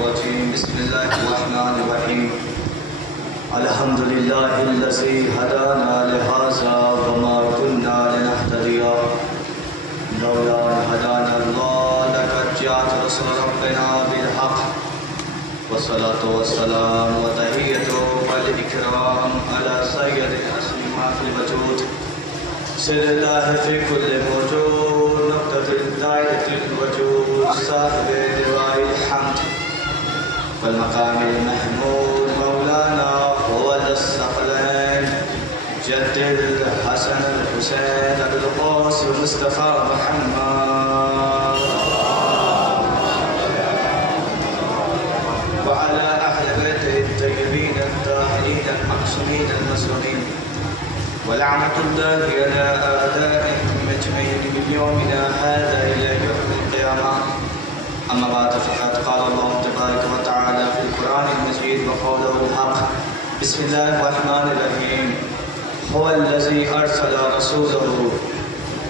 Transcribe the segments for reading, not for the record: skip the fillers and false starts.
الرجيم بسم الله الرحمن الرحيم الحمد لله الذي هدانا لهذا وما كنا لنهتدي لولا أن هدانا الله لقد جاءت رسل ربنا بالحق والصلاة والسلام وتحية والإكرام على سيد الأسماء في الوجود سر الله في كل موجود نقطة الدائرة الوجود صاحب لواء الحمد والمقام المحمود مولانا وولد الثقلين جد الحسن الحسين أبو القاسم مصطفى محمد وعلى أهل بيته الطيبين الطاهرين المعصومين المظلومين ولعنة الله على أعدائهم أجمعين من يومنا هذا إلى يوم القيامة أما بعد فقد قال الله تبارك وتعالى في القرآن المجيد وقوله الحق بسم الله الرحمن الرحيم هو الذي أرسل رسوله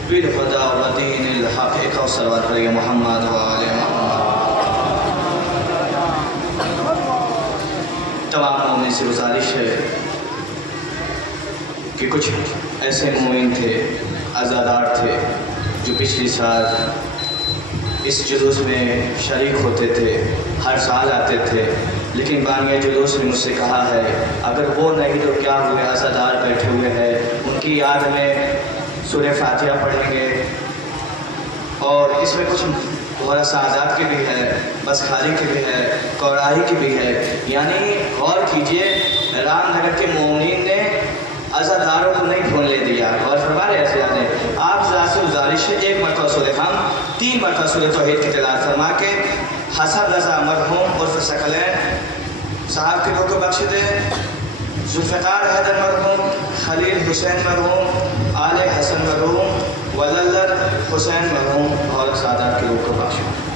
بالهدى ودين الحق وصلوات علی محمد وآل محمد. تمام مومن سے گزارش ہے کہ کچھ ایسے مومن تھے عزادار تھے جو پچھلی سال اس جلوس میں شریک ہوتے تھے، ہر سال آتے تھے، لیکن بانیہ جلوس نے مجھ سے کہا ہے اگر وہ نہیں تو کیا ہوئے عزادار بیٹھے ہوئے ہیں ان کی یاد میں سورہ فاتحہ پڑھیں گے اور اس میں کچھ تھوڑا سا آزاد کی بھی ہے، بسخاری کی بھی ہے، کوراہی کی بھی ہے. یعنی غور کیجئے رام نگر کے مومنین نے عزاداروں کو نہیں بھولنے دیا اور فرما رہے ہیں نے آپ ذات سے گزارش ہے ایک مرتبہ سورہ حمد 3 مرتبہ سورہ توحید کی تلاوت فرما کے حسن رضا مرحوم عرف ثقلین صاحب کے روح کو بخش دے، ذوالفقار حیدر مرحوم، خلیل حسین مرحوم، آل حسن مرحوم، وللت حسین مرحوم اور سادات کے روح کو بخش دے.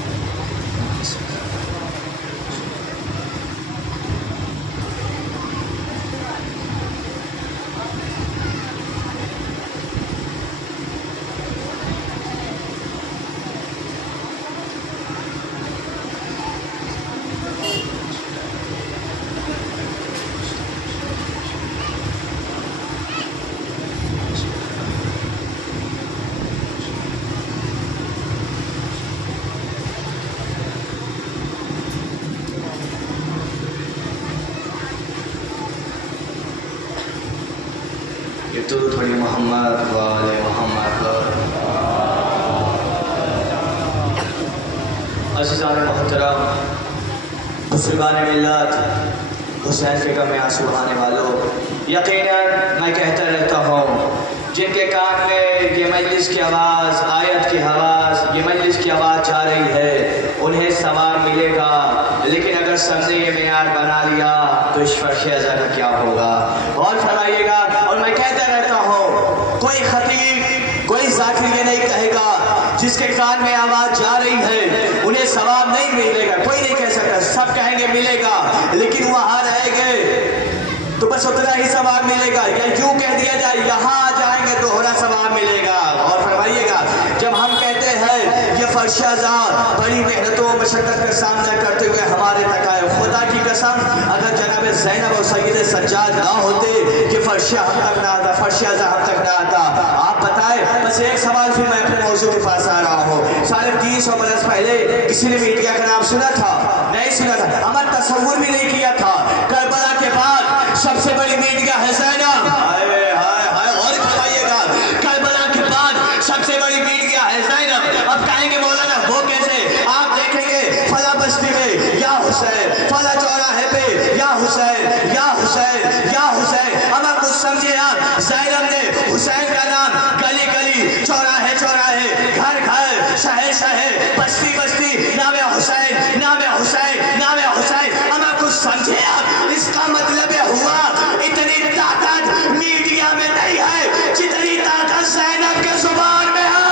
درود پڑھیے محمد وآل محمد. عزیزان محترم، بزرگان ملت، حسین کے غم آنسو بہانے والوں، یقیناً میں کہتا رہتا ہوں جن کے کان میں یہ مجلس کی آواز، آیت کی آواز، یہ مجلس کی آواز جا رہی ہے انہیں ثواب ملے گا، لیکن اگر سب نے یہ معیار بنا لیا تو اس فرش ازا کا کیا ہوگا؟ اور فرمائیے گا. اور میں کہتا رہتا ہوں کوئی خطیب، کوئی ذاکر یہ نہیں کہے گا جس کے کان میں آواز جا رہی ہے انہیں ثواب نہیں ملے گا، کوئی نہیں کہہ سکتا. سب کہیں گے ملے گا، لیکن وہاں رہیں گے تو بس اتنا ہی ثواب ملے گا، یا یوں کہہ دیا جائے یہاں آ جائیں گے تو ہونا ثواب ملے گا. اور فرمائیے گا جب ہم کہتے ہیں یہ فرش ازا بڑی محنتوں و مشقت کا سامنا کرتے ہوئے ہمارے تک آئے، خدا کی قسم اگر جناب زینب اور سید سجاد نہ ہوتے یہ فرش ہم تک نہ آتا، فرش ازا ہم تک نہ آتا. آپ بتائیں بس ایک سوال پھر میں اپنے موضوع کے پاس آ رہا ہوں. 350 برس پہلے کسی نے میڈیا کا نام سنا تھا؟ نہیں سنا تھا، ہمیں تصور بھی نہیں کیا تھا. کربلا کے بعد سب سے بڑی میڈیا ہے زینب. اور فرمائیے گا کربلا کے بعد سب سے بڑی میڈیا ہے زینب. اب کہیں گے مولانا وہ کیسے؟ آپ دیکھیں گے فلاں بستی میں یا حسین، فلاں چوراہے پہ یا حسین یا حسین یا حسین. اب آپ کچھ سمجھے آپ زینب نے حسین کا نام گلی گلی، چوراہے چوراہے، گھر گھر، شہر شہر، بستی بستی نام حسین، نام حسین، نام حسین. اب آپ کچھ سمجھے آپ اس کا مطلب ہوا اتنی طاقت میڈیا میں نہیں ہے جتنی طاقت زینب کے زبان میں ہے.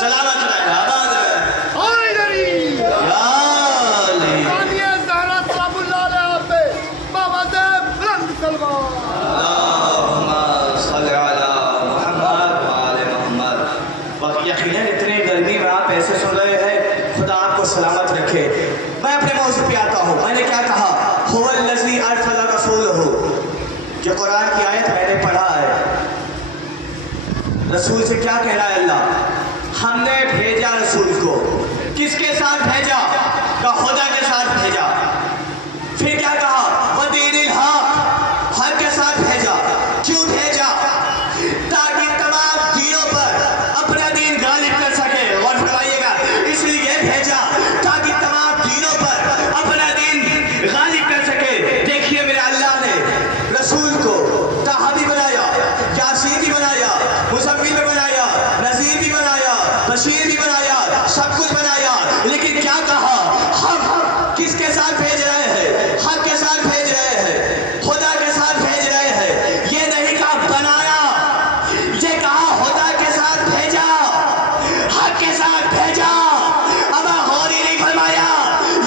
سلامت رہے، آباد رہے. یقیناً اتنے گرمی میں آپ ایسے سن رہے ہیں، خدا آپ सलामत रखे। मैं अपने मौजू पे आता हूँ। मैंने क्या कहा? हुवल्लज़ी अरसला रसूलहू, जो कुरान की आयत मैंने पढ़ा है। रसूल से क्या कह रहा है अल्लाह? हमने भेजा रसूल को। किसके साथ भेजा? का खुदा के साथ भेजा। फिर क्या कहा? वदीनिल हक, हक के साथ भेजा। क्यों भेजा? ताकि तमाम दीनों पर अपना दीन गालिब कर सके। और फरमाइएगा, इसलिए भेजा ताकि तमाम दीनों पर अपना दीन गालिब कर सके। देखिए मेरे अल्लाह ने रसूल को ताहा भी बनाया, यासीन भी बनाया, मुज़म्मिल भी बनाया, नज़ीर भी बनाया, बशीर भी बनाया, सब कुछ बनाया। लेकिन क्या कहा? हम किसके साथ भेज रहे हैं? हक के साथ भेज रहे हैं, खुदा के साथ भेज रहे हैं। ये नहीं कहा बनाया, ये कहा खुदा के साथ भेजा, हक के साथ भेजा। अब और ही नहीं फरमाया,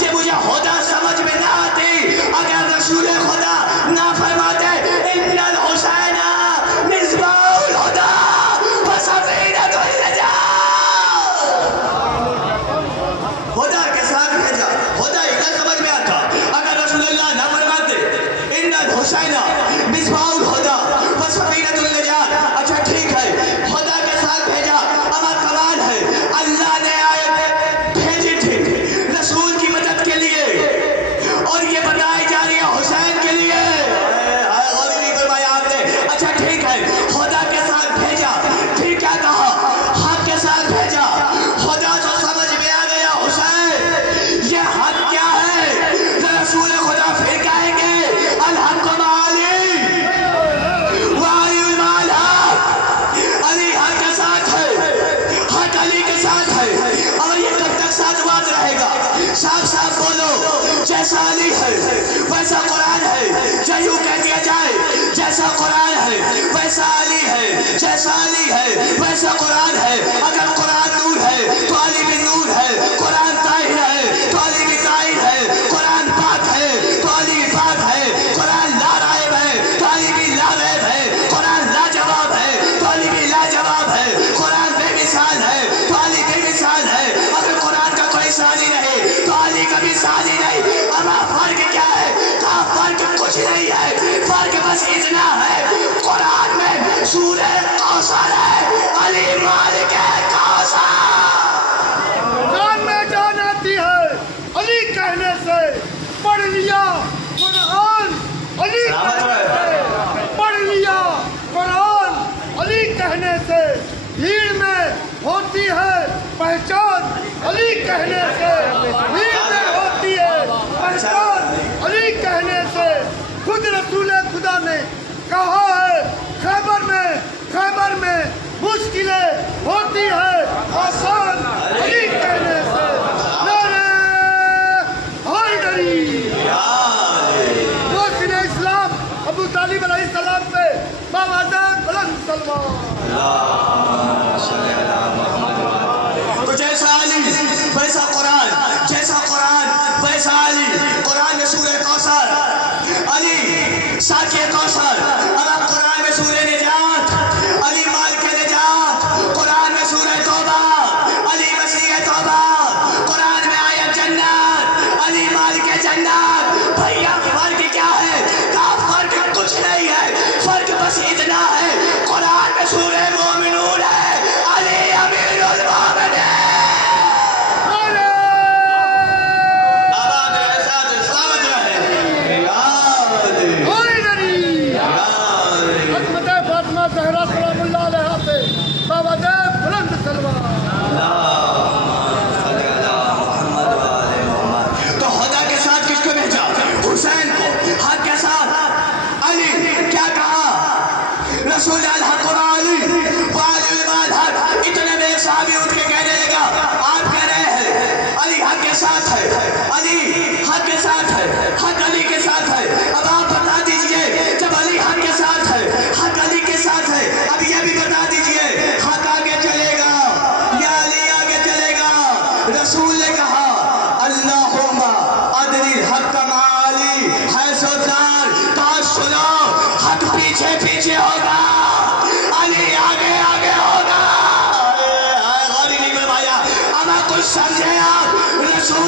ये मुझे खुदा समझ में ना आती अगर रसूल खुदा ना फरमाते इन्नल हुसैना मिस्बाहुल हुदा व सफीनतुन नजात। खुदा के साथ भेजा, खुदा ही ना समझ में आता अगर रसूलुल्लाह ना फरमाते इन्नल हुसैना मिस्बाहुल हुदा व सफीनतुन नजात। अच्छा ठीक है, खुदा के साथ भेजा। अब कमाल है, अल्लाह ने आयत भेजी थी रसूल की मदद के लिए और ये बताई जा रही है हुसैन के लिए। और नहीं फरमाया आपने। अच्छा ठीक है, खुदा के साथ भेजा। फिर क्या कहा? हक के साथ भेजा। खुदा तो समझ में आ गया हुसैन ये हक क्या है। रसूल खुदा फिर कहेंगे अल हक माली वायुल माल हक। अली हक के साथ है, हक अली के साथ है। अब ये कब तक साथ बात रहेगा? साफ साफ बोलो, जैसा अली है वैसा कुरान है। या यूं कह दिया जाए, जैसा कुरान है वैसा अली है, जैसा अली है वैसा कुरान है। अगर कुरान नूर है तो अली भी नूर है, कुरान ताहिर है तो अली भी ताहिर है, कुरान पाक है तो अली भी पाक है, कुरान लाराइब है तो अली भी लाराइब है, कुरान लाजवाब है तो अली भी लाजवाब है, कुरान बेमिसाल है तो अली बेमिसाल है। अगर कुरान का कोई सानी नहीं तो अली का भी सानी नहीं। अब फर्क क्या है? कहा फर्क कुछ नहीं है, फर्क बस इतना है, कुरान में सूरह कौसर है, अली मालिक है कौसर। जान में जान आती है अली कहने से, पढ़ लिया कुरान अली कहने से, पढ़ लिया कुरान अली कहने से। भीड़ में होती है पहचान अली कहने से, भीड़ में होती है पहचान अली कहने से। खुद रसूल खुदा ने कहा है खैबर में मुश्किलें होती है आसान अली कहने से। नारे हैदरी। दोस्त इस्लाम अबू तालिब अलैहिस्सलाम पे बाबाज़ाद बुलंद सलमान। तो जैसा अली वैसा कुरान, जैसा कुरान वैसा अली। कुरान में सूरह कौसर, अली साक़ी कौसर। अब कुरान में सूरह निजात, अली मालिक निजात। कुरान में सूरह तौबा, अली मसीह तौबा। कुरान में आयत जन्नत, अली मालिक जन्नत। भैया फर्क क्या है? का फर्क कुछ नहीं है, फर्क बस इतना है, कुरान में सूरह मोमिनून है, अली अमीरुल मोमिनीन। ज़हरा सलामुल्लाह अलैहा पे बाबाज़ाद बुलंद सलमान। तो खुदा के साथ किसको भेजा? हुसैन को। हक के साथ अली। क्या कहा? रसूल अल हक व अली वालिल माल हक। इतने में एक सहाबी उठ के कहने लगा, आप कह रहे हैं अली हक के साथ है, अली हक के साथ है, हक अली के साथ है। अब आप बता दीजिए, जब अली हक के साथ है, हक अली के साथ है, अब ये भी बता दीजिए हक आगे चलेगा या अली आगे चलेगा? रसूल ने कहा अल्लाहुम्मा अदरिल हक माली है सुल्तान। कहा सुनो, हक पीछे पीछे होगा, अली आगे आगे होगा। गौरी नहीं करवाया। अब कुछ समझे आप? रसूल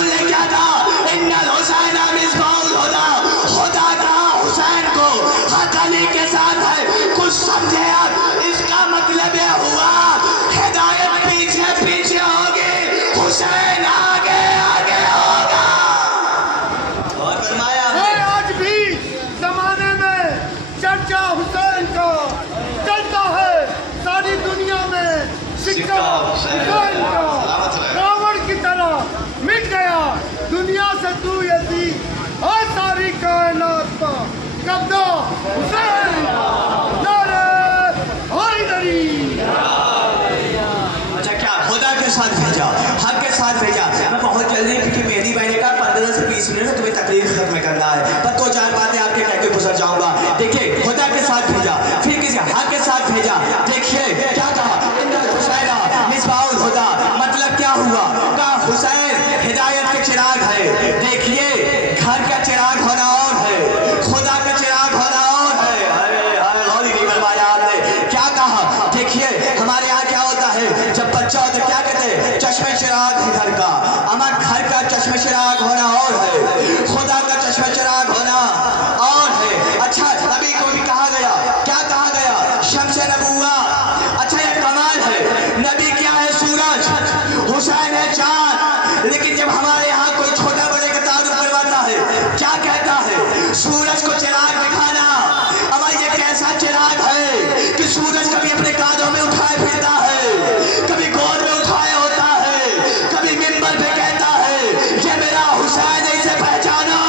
हुसैन नारे हैदरी। अच्छा क्या खुदा के साथ भेजा, हक के साथ भेजा। मैं बहुत जल्दी, क्योंकि मेरी मैंने कहा 15 से 20 मिनट में तुम्हें तकलीफ खत्म करना है, पर 2-4 बातें आपके कह के गुजर जाऊंगा। देखिए खुदा के साथ भेजा, फिर किसी हक के साथ भेजा। देखिए क्या कहा, हुसैन मिसबाहुल हुदा, मतलब क्या हुआ, कहा हुसैन हिदायत के चिराग है। देखिए घर का चिराग होना और है, खुदा का चिराग होना और है। गौर नहीं करवाया आपने, क्या कहा। देखिए हमारे यहाँ क्या होता है, जब बच्चा हो तो क्या कहते हैं, चश्मे चिराग है घर का। हमारे घर का चश्मे चिराग होना और है, खुदा का चश्मे चिराग होना और है। अच्छा नबी को भी कहा गया, क्या कहा गया, शम्स-ए नबुव्वा। अच्छा ये कमाल है, नबी क्या है, सूरज, हुसैन है चांद। लेकिन जब हमारे यहाँ कोई छोटा बड़े का तारुफ करवाता है, क्या कहता है, सूरज को चिराग दिखाना। हमारा ये कैसा चिराग है कि सूरज कभी अपने कांधों में उठाए फिरता है, कभी गोद में उठाए होता है, कभी मिंबर पे कहता है ये मेरा हुसैन है, इसे पहचानो।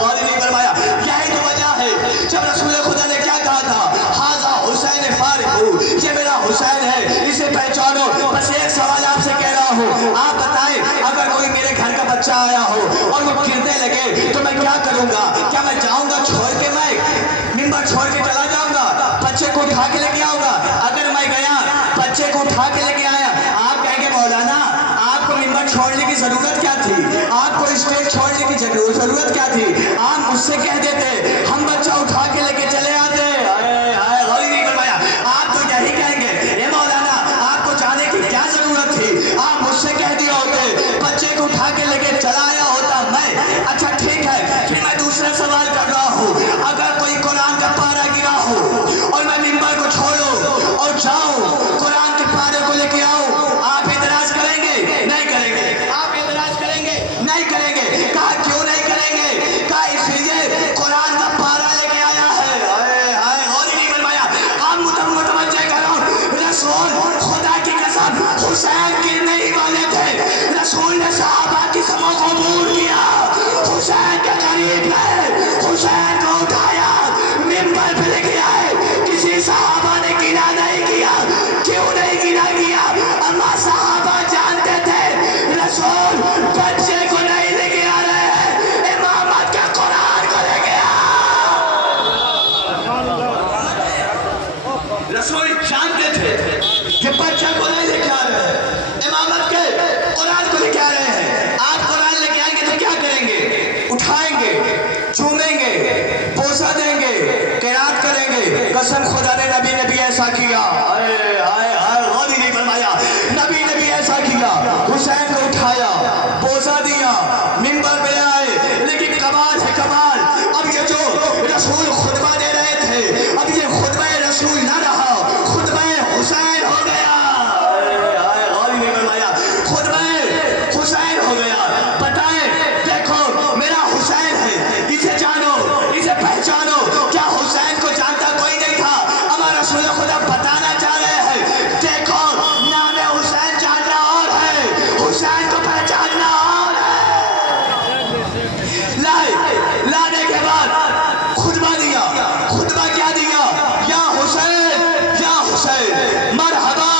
गौर नहीं करवाया, यही तो वजह है जब रसूल खुदा ने क्या कहा था, हाज़ा हुसैन फारिगु, ये मेरा हुसैन है, इसे पहचानो। बस एक सवाल आपसे कह रहा हूँ, आप बताएं अगर कोई मेरे घर का बच्चा आया हो और वो गिरने लगे तो मैं क्या करूंगा, क्या मैं जाऊंगा छोड़ के, मैं मिंबर छोड़ के चला जाऊंगा, बच्चे को उठा के लेके आऊंगा। अगर मैं गया बच्चे को उठा के लेके आया, आप कहेंगे मौलाना आपको मिंबर छोड़ने की जरूरत क्या थी, आपको स्टेज छोड़ने की जरूरत क्या थी, आप मुझसे कह देते हम बच्चा उठा के लेके चले आते। गौर नहीं करवाया, आप तो यही कहेंगे ए मौलाना आपको जाने की क्या जरूरत थी, आप मुझसे कह दिया होते, बच्चे को उठा के लेके चला आया होता मैं। अच्छा ठीक है, फिर मैं दूसरा सवाल कर रहा हूँ, अगर कोई कुरान का पारा गिरा हो और मैं मिंबर को छोड़ूं और जाऊं कुरान के पारे को लेके आऊं, आप एतराज करेंगे, नहीं करेंगे, आप एतराज करेंगे, नहीं करेंगे। कहा क्यों नहीं करेंगे, कहा इसलिए कुरान का पारा लेके आया है। गौर नहीं करवाया, आप मुतवज्जे करो, रसूल खुदा की कसम हुसैन गिरने ही वाले थे, रसूल ने सहाबा की समझ कबूल किया, हुसैन के करीब गए, हुसैन को उठाया, मिंबर पे लेके आए। किसी सहाबा ने गिला नहीं किया, क्यों नहीं गिला किया, अम्मा सहाबा जानते थे रसूल बच्चे को नहीं लेके आ रहे हैं, इमामत के कुरान को लेके आ। रसूल जानते थे कि बच्चे को नहीं लेके आ रहे हैं, इमामत के कुरान को लेके आ रहे हैं। आप कुरान लेके आएंगे तो क्या करेंगे, उठाएंगे, चूमेंगे, पोसा देंगे, किरात करेंगे। कसम खुदा ने नबी ने भी ऐसा किया। गौर नहीं फरमाया, नबी ने भी ऐसा किया, हुसैन को उठाया, पोसा दिया, मिंबर पे आए। लेकिन कमाल है कमाल, अब ये जो रसूल खुतबा दे रहे थे, अब ये खुतबा रसूल ना रहा, खुतबा हुसैन हो गया। गौर नहीं फरमाया, खुतबा हुसैन हो गया। बताएं देखो मेरा हुसैन है, इसे जानो, इसे पहचानो। क्या हुसैन को जानता कोई नहीं था, हमारा रसूल खुदा बताना चाह रहे हैं, देखो नाम हुसैन जानना और है, हुसैन को पहचानना और है। लाने के बाद खुतबा दिया, खुतबा क्या दिया, या हुसैन मरहबा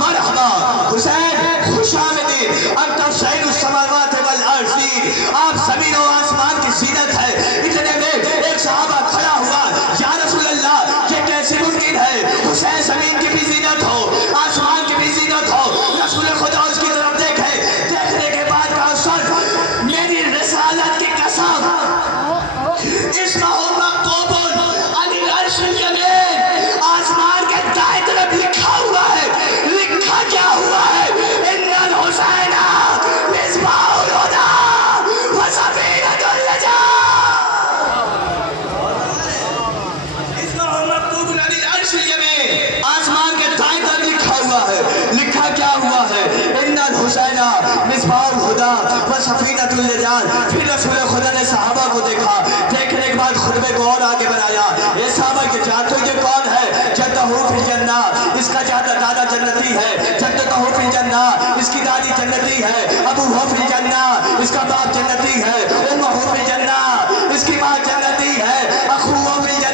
मरहबा हुसैन खुशामदीन अंत सैयद समावात वल अर्ज़ीन, आप ज़मीन और आसमान की ज़ीनत है। इतने में एक सहाबा खड़ा हुआ, या रसूल अल्लाह ये कैसे मुमकिन है, हुसैन ज़मीन की भी ज़ीनत हो, आसमान की भी ज़ीनत हो। रसूल खुदा उसकी तरफ देखे, देखने के बाद कहा सर मेरी रिसालत की कसम, इस्माहुल मक्तूबुन अली अर्शिल यमीन, आसमान के दाएं तरफ लिखा हुआ है। लिखा क्या हुआ है, इन्नल हुसैना मिसबाहुल हुदा व सफीनतुल नजात। इस्माहुल मक्तूबुन अली अर्शिल यमीन, आसमान के दाएं तरफ लिखा हुआ है। लिखा क्या हुआ है, इन्नल हुसैना मिसबाहुल हुदा व सफीनतुल नजात। फिर रसूल खुदा ने सहाबा को देखा, देखने के बाद खुतबे को और आगे बढ़ाया। ये सहाबा के जानते हो ये कौन है, जद्दहू फिल जन्नह, इसका दादा जन्नती है, जद्दतहू फिल जन्नह, इसकी दादी जन्नती है, अबूहू फिल जन्नह, इसका बाप जन्नती है, उम्मुहू फिल जन्नह, इसकी माँ जन्नती है, अखूहू फिल जन्नह।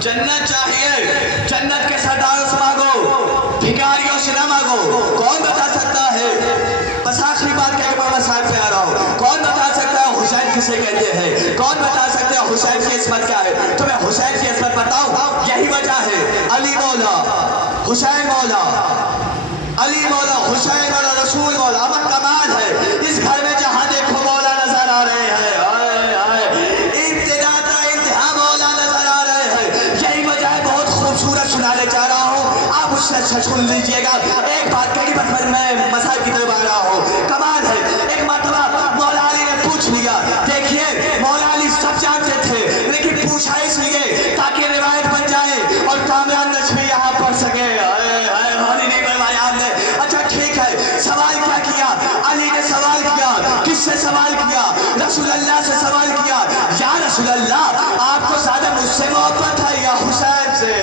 जन्नत चाहिए, जन्नत के सरदारों से मांगो, भिखारियों से ना मांगो। कौन बता सकता है? बस आखिरी बात कह के मैं साहब पे आ रहा हूँ। कौन बता सकता है हुसैन किसे कहते हैं? कौन बता सकते हैं हुसैन की इस्मत क्या है? तो मैं हुसैन की इस्मत बताऊँ, यही वजह है, अली मौला, हुसैन मौला, अली मौला, हुसैन मौला, रसूल मौला। अब कमाल है, इस घर में जहाँ देखो मौला नजर आ रहे हैं, इंतहा मौला नजर आ रहे हैं। यही वजह है, बहुत खूबसूरत सुनाने जा रहा हूँ, आप उससे अच्छा सुन लीजिएगा। एक बात कही, बस मैं मसाइल की तरफ आ रहा हूँ। कमाल है, एक मरतबा मौला अली ने पूछ लिया। देखिए मौला अली सब जानते थे, लेकिन पूछा इसलिए ताकि रिवायत बन जाए और कामयान नजमी यहाँ पढ़ सके। नहीं बनवाया आपने। अच्छा ठीक है, सवाल क्या किया? अली ने सवाल किया। किससे सवाल किया? रसूल अल्लाह से सवाल किया। या रसूल अल्लाह, आपको ज्यादा मुझसे मोहब्बत है या हुसैन से?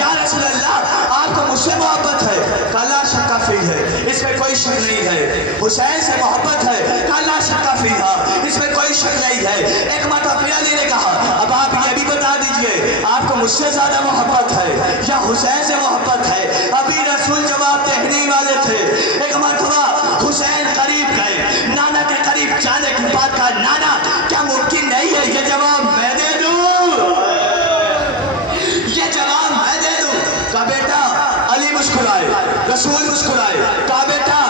या रसूल अल्लाह, आपको मुझसे मोहब्बत है? काला शक काफी है, इसमें कोई शक नहीं है। हुसैन से मोहब्बत है, काला शक काफी है, इसमें कोई शक नहीं है। एक मरतबा फिर अली ने कहा, अब आप ये भी बता दीजिए, आपको मुझसे ज्यादा मोहब्बत है या हुसैन से मोहब्बत है? अभी रसूल जवाब देने वाले थे। एक मरतबा हुसैन करीब गए, नाना के करीब जाने के बाद कहा, नाना क्या मुमकिन नहीं है ये जवाब मैं दे दूं? ये जवाब मैं दे दूं? कहा बेटा, अली मुस्कुराए, रसूल मुस्कुराए, कहा बेटा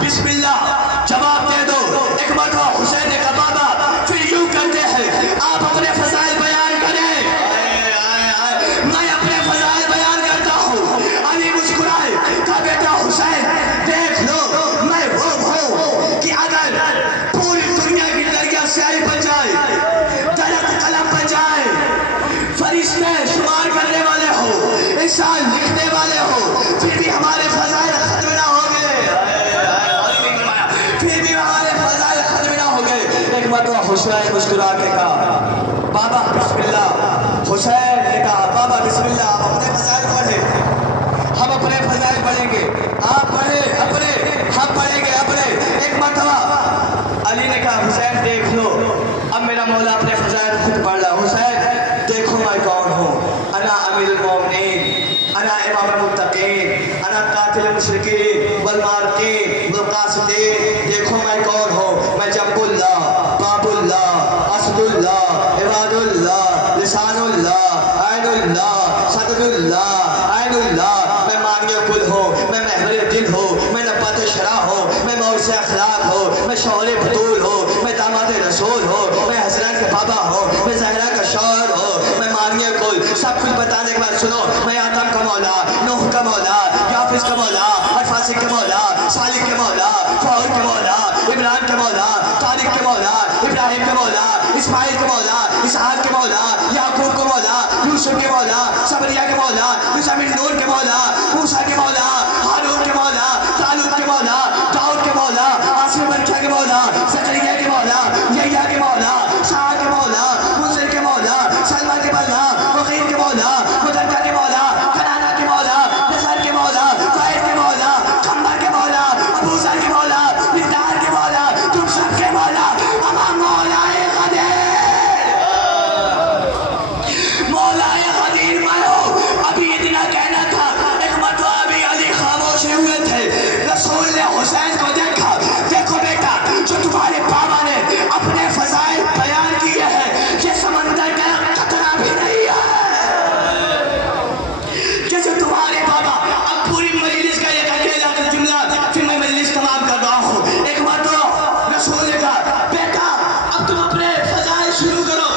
बिस्मिल्लाह जवाब दे दो। एक मरतबा हुसैन ने कहा, बाबा फिर यूं करते हैं, आप अपने फजाइल बयान करें, मैं अपने फजाइल बयान करता हूँ। अली मुस्कुराए, कहा बेटा हुसैन देख लो, मैं वो हूँ कि अगर पूरी दुनिया की दरिया स्याही बन जाए, दरख्त कलम बन जाए, फरिश्ते शुमार करने वाले हो, इंसान लिखने वाले हो, फिर भी हमारे फजाइल खत्म ना हो गए, फिर भी हमारे फजाइल खत्म ना हो गए। एक मरतबा हुसैन मुस्कुरा के कहा, बाबा बिस्मिल्लाह। हुसैन ने कहा, बाबा बिस्मिल्लाह, आप अपने फजाइल पढ़े, हम अपने फजाइल पढ़ेंगे, आप पढ़े अपने, हम पढ़ेंगे अपने। एक मरतबा अली ने कहा, हुसैन देख लो, अब मेरा मौला अपने फजाइल खुद पढ़ रहा। हुसैन देखो मैं कौन हूँ, अना अमीरुल मोमिनीन, अना इमामुल मुत्तकीन, अना कातिल मुशरिकीन वल मारकीन वल कासिदीन। देखो मैं कौन हूँ, मैं जब्बुल्लाह, बाबुल्लाह, असदुल्लाह, इबादुल्लाह, लिसानुल्लाह, ऐनुल्लाह, सददुल्लाह, ऐनुल्लाह। मैं मानिए कुल हूँ, मैं महबरे दिल हूँ, मैं नब्बत शरा हूँ, मैं मौसे अखलाक हूँ, मैं शौहरे बतूल हूँ, मैं दामाद रसूल हूँ, मैं हज़रत के बाबा हूँ, मैं ज़हरा का शौहर हूँ, मैं मानिए कुल। सब कुछ बताने के बाद सुनो, मैं आदम का मौला, नूह का मौला, याफिस का मौला, अरफासिक के मौला, सालिक के मौला, फौर के मौला, इमरान के मौला, तारिक के मौला, इब्राहिम के मौला, इस्माइल के मौला, इसहाक के मौला, याकूब के मौला, यूसुफ के मौला, सबरिया के मौला, यूसुफ नून के मौला, मूसा के मौला, हारून के मौला, तालूत के मौला, दाऊद के मौला, आसिम बरखा के मौला, ज़करिया के मौला, यहया के मौला, शाह के मौला, मुंज़िर के मौला, सलमा के मौला, मुग़ीर के मौला, मुदक्कर के मौला, कनाना के मौला, नज़र के मौला, फ़ाइद के मौला, खम्बा के मौला, अबूज़र के मौला, मिक़दार के मौला, तुम सब के मौला, अमा मौलाए ग़दीर मैं हूँ। अभी इतना कहना था, एक मरतबा अभी अली खामोश हुए थे, रसूल ने हुसैन को देखा, देखो बेटा जो तुम्हारे बाबा ने अपने फजाइल बयान किए हैं, ये समंदर का खतरा भी नहीं है। जैसे तुम्हारे बाबा, अब पूरी मजलिस का एक अकेला जुमला, फिर मैं मजलिस तमाम कर रहा हूँ। एक बार तो रसूल ने कहा, बेटा अब तुम अपने फजाइल शुरू करो।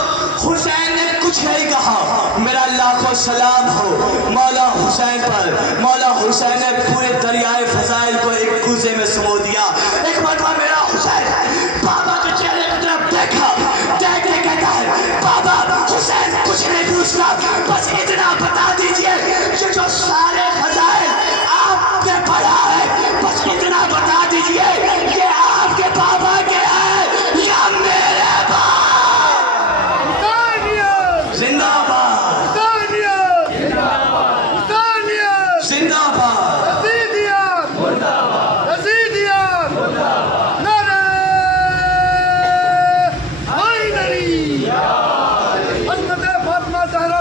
हुसैन ने कुछ नहीं कहा, मेरा अल्लाह को सलाम हो मौला हुसैन पर। मौला हुसैन ने पूरे दरियाए फजाइल को एक कूजे में समो दिया। एक मरतबा मेरा हुसैन बाबा के चेहरे की तरफ देखा, देख के कहता है, बाबा हुसैन कुछ नहीं पूछता, बस इतना बता दीजिए ये जो सारे फजाइल आपने पढ़ा है, बस इतना बता दीजिए ये आपके बाबा के हैं या मेरे जिंदाबाद, जिंदाबाद, नारे हैदरी, हज़रत फातिमा ज़हरा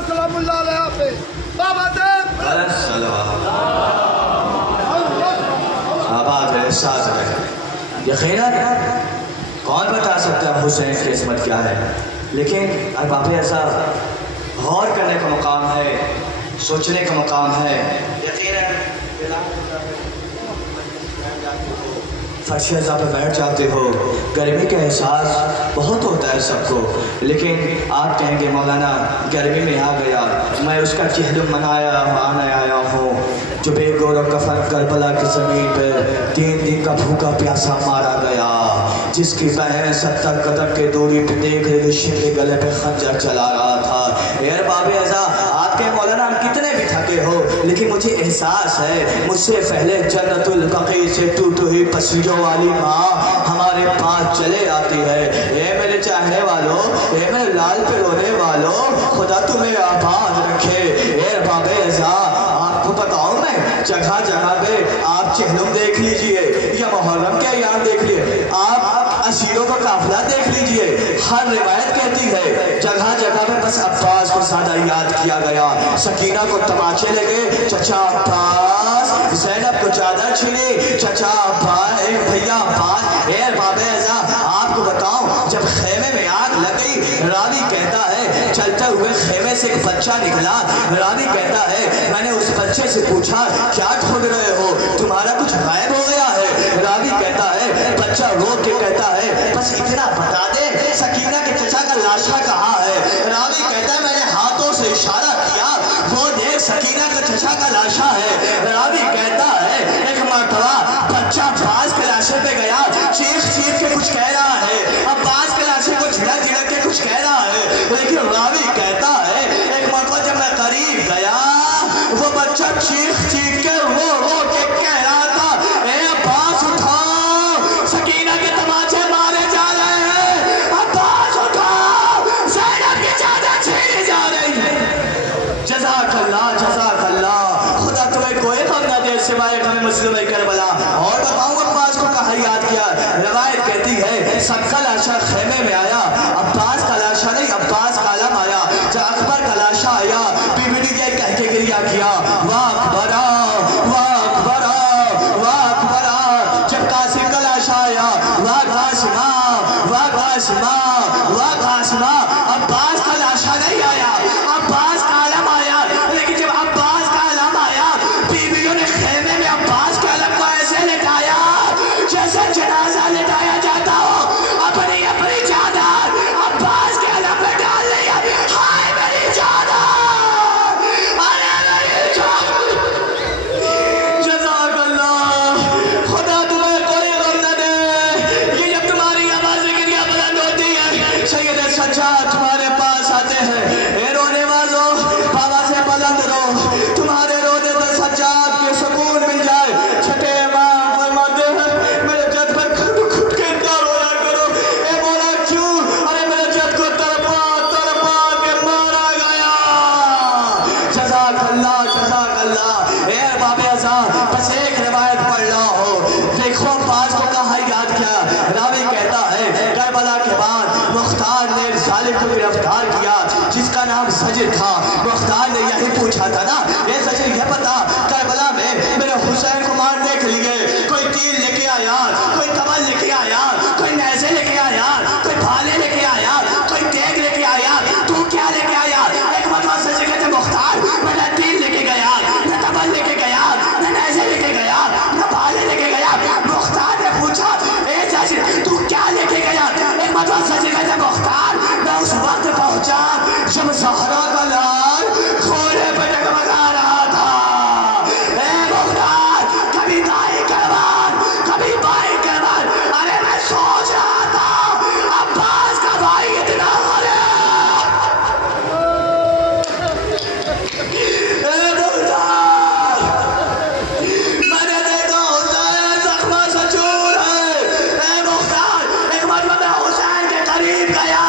ساتھ رہے. یقیناً کون بتا سکتا ہے حسین کی عظمت کیا ہے، لیکن ارباب ایسا غور کرنے کا مقام ہے، سوچنے کا مقام ہے. یقیناً فرش ازا پہ بیٹھ جاتے ہو، گرمی کا احساس بہت ہوتا ہے سب کو، لیکن آپ کہیں گے مولانا گرمی میں آ گیا، میں اس کا چہلم آنے آیا ہوں جو بے گور و کفن کربلا کی زمین پہ 3 دن کا بھوکا پیاسا مارا گیا، جس کی بہن 70 قدم کے دوری پہ دیکھ رہے شیر گلے پہ خنجر چلا رہا تھا. ارباب ازا آپ کے مولانا ہم کتنے بھی تھکے ہو، لیکن مجھے احساس ہے مجھ سے پہلے جنت البقیع سے ٹوٹی ہوئی پسلیوں والی ماں ہمارے پاس چلے آتی ہے. اے میرے چاہنے والوں، اے میرے لال پہ رونے والوں، خدا تمہیں آباد رکھے. اے ارباب ازا آپ کو بتاؤں میں جگہ جگہ پہ آپ چہلم دیکھ لیجئے یا محرم کے ایام دیکھ لیجئے، آپ اسیروں کا قافلہ دیکھ لیجئے، ہر روایت کہتی ہے جگہ جگہ پہ بس عباس کو سادہ یاد کیا گیا. سکینہ کو تماچے لگے، چچا عباس، زینب کو چادر چھڑی، چچا عباس، بھیا عباس. اے ارباب ازا آپ کو بتاؤں جب خیمے میں آگ لگی، راوی کہتا ہے چلتے ہوئے خیمے سے ایک بچہ نکلا. راوی کہتا ہے میں نے اس بچے سے پوچھا کیا ڈھونڈ رہے ہو، تمہارا کچھ غائب ہو گیا ہے؟ راوی کہتا ہے بچہ رو کے کہتا ہے بس اتنا بتا دے سکینہ کے چچا کا لاشا کہاں ہے؟ راوی کہتا ہے میں نے ہاتھوں سے اشارہ کیا، وہ دیکھ سکینہ کا چچا کا لاشا ہے. راوی کہتا ہے ایک مرتبہ بچہ عباس کے لاشے پہ گیا، چیخ چیخ کے کچھ کہہ رہا ہے، عباس کے لاشے کو جھڑک جھڑک کے کچھ کہہ رہا ہے. لیکن راوی کہتا ہے ایک مرتبہ جب میں قریب گیا وہ بچہ چیخ چیخ کے رو رو کے کہہ رہا تھا اے عباس اٹھاؤ، سکینہ کے تماچے مارے جا رہے ہیں، عباس اٹھاؤ، زینب کی چادر چھیڑی جا رہی ہے. جزاک اللہ، جزاک اللہ، خدا تمہیں کوئی غم نہ دے سوائے غم مسلم کربلا. اور بتاؤں عباس کو کہاں یاد کیا؟ روایت کہتی ہے سب کا لاشا خیمے میں آیا، عباس کا لاشا نہیں، عباس کا علم آیا. جب اکبر کا لاشا آیا بی بی نے یہ کہہ کے گریہ کیا واہ اکبرا، واہ اکبرا، واہ اکبرا. جب قاسم کا لاشا آیا واہ قاسمہ، واہ قاسمہ، واہ قاسمہ. عباس کا لاشا نہیں آیا، عباس کا علم آیا. لیکن جب عباس کا علم آیا بیویوں نے خیمے میں عباس کے علم کو ایسے لٹایا جیسے جنازہ لٹایا جاتا ہو، اپنی اپنی چادر عباس کے علم پہ ڈال لیا. ہائے میری چادر، ارے میری چادر. جزاک اللہ، خدا تمہیں کوئی غم نہ دے. یہ جب تمہاری آواز گریہ بلند ہوتی ہے سید سجاد تمہارے پاس آتے ہیں. اے رونے والوں بابا سے بلند رو، تمہارے رونے پر سجاد کے سکون مل جائے. چھٹے امام فرماتے ہیں میرے جد پر کھٹ کھٹ کے اتنا رویا کرو. اے مولا کیوں؟ ارے میرے جد کو تڑپا تڑپا کے مارا گیا. جزاک اللہ، جزاک اللہ. اے ارباب ازا بس ایک روایت پڑھ رہا ہو، دیکھو عباس کو کہاں یاد کیا. راوی کہتا ہے کربلا کے بعد مختار نے ظالم کو گرفتار کیا جس کا نام زجر تھا. مختار نے یہی پوچھا تھا نا اے زجر یہ بتا کربلا میں میرے حسین کو مارنے کے لیے کوئی تیر لے کے آیا، کوئی کمل لے کے آیا، کوئی نیزے لے کے آیا، کوئی بھالے لے کے آیا، کوئی دیگ لے کے آیا، تو کیا لے کے آیا؟ ایک مرتبہ زجر کہتے مختار میں نہ تیر لے کے گیا، نہ کمل لے کے گیا، نہ نیزے لے کے گیا، نہ بھالے لے کے گیا. مختار نے پوچھا اے زجر تو کیا لے کے گیا؟ ایک مرتبہ زجر کہتے مختار میں اس وقت پہنچا جب زہرا کا لال گھوڑے پہ ڈگمگا رہا تھا. اے مختار کبھی دائیں کروان کبھی بائیں کروان. ارے میں سوچ رہا تھا عباس کا بھائی اتنا ہے. اے مختار میں نے دیکھا حسین زخمہ سے چور ہے. اے مختار ایک مرتبہ میں حسین کے قریب گیا،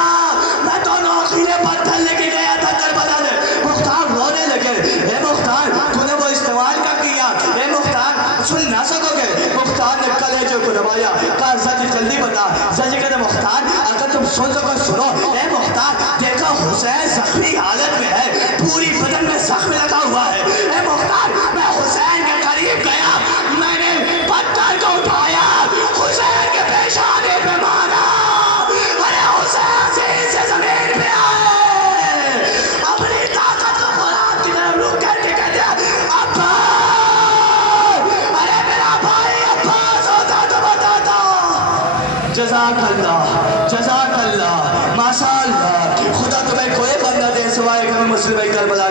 میں تو نوکھیلے پتھر لے کے گیا تھا کربلا میں. مختار رونے لگے. اے مختار تو نے وہ استعمال کر کیا؟ اے مختار سن نہ سکو گے؟ مختار نے کلیجے کو دبایا، کہا زجر جلدی بتا. زجر کہتے مختار اگر تم سن سکو سنو. اے مختار دیکھا حسین زخمی حالت میں ہے، پوری بدن میں زخم لگا ہوا ہے. اے مختار میں حسین کے قریب گیا، میں نے پتھر کو اٹھایا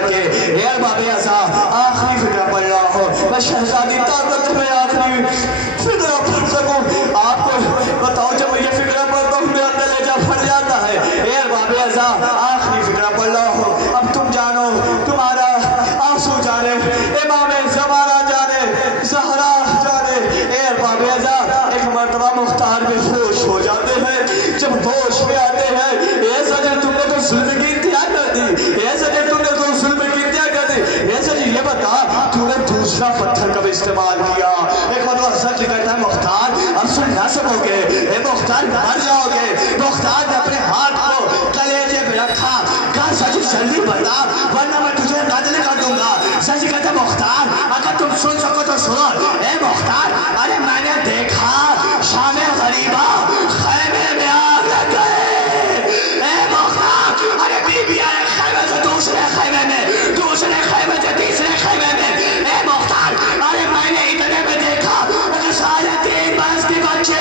کر کے اے ارباب اعضاء آخری فکرہ پڑھ رہا ہوں، میں شہزادی طاقت میں آخری فکرہ پڑھ سکوں. آپ کو بتاؤ جب میں یہ فکرہ پڑھتا ہوں میرا کلیجہ پھٹ جاتا ہے. اے ارباب اعضاء آخری فکرہ پڑھ رہا ہوں. اب تم جانو، تمہارا آنسو جانے، امام زمانہ جانے، زہرا جانے. اے ارباب اعضاء ایک مرتبہ مختار میں ہوش ہو جاتے ہیں. جب ہوش میں آتے ہیں، اے سجن تم نے تو ظلم کی انتہا کر دی، اے سجن تم نے تو ظلم کی انتہا کر دی. اے سجن یہ بتا تو نے دوسرا پتھر کب استعمال کیا؟ ایک مرتبہ حضرت کرتا ہے مختار اب سن نہ سکو گے، اے مختار مر جاؤ گے. مختار نے اپنے ہاتھ کو کلیجے پہ رکھا، کہا سجن جلدی بتا ورنہ میں تجھے قتل کر دوں گا. سجن کہتا ہے مختار اگر تم سن سکو تو سنو. اے مختار ارے میں نے دیکھا شام غریبہ خیمے میں آگ لگ گئے. اے مختار ارے بی بی آئے خیمے سے دوسرے خیمے میں، دوسرے خیمے سے تیسرے خیمے میں. اے مختار ارے میں نے اتنے میں دیکھا اگر سارے 3 برس کے بچے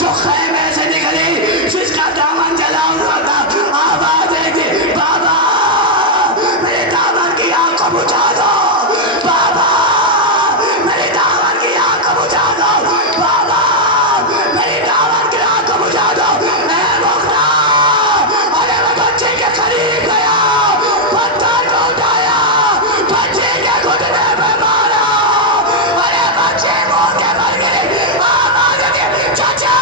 جو خیمے سے نکلی جس کا دامن جلا ہوا تھا آوازیں دی بابا میرے دامن کی آنکھ کو بجھا دو، بابا میرے دامن کی آنکھ کو بجھا دو، بابا میری دامن کی آنکھ کو بجھا دو. اے مختار ارے میں بچے کے قریب گیا، پتھر کو اٹھایا، بچے کے گھٹنے پہ مارا. ارے بچے منہ کے مر گئے. آواز دی چاچا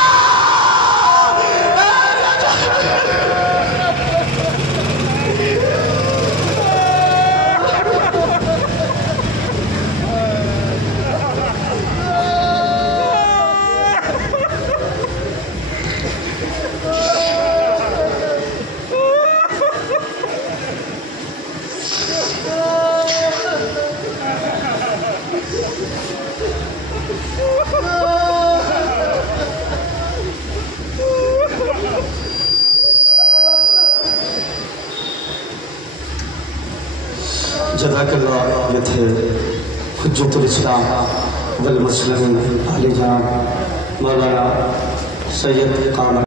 جزاک اللہ. یہ تھے حجت الاسلام والمسلمین علی جان مولانا سید قامر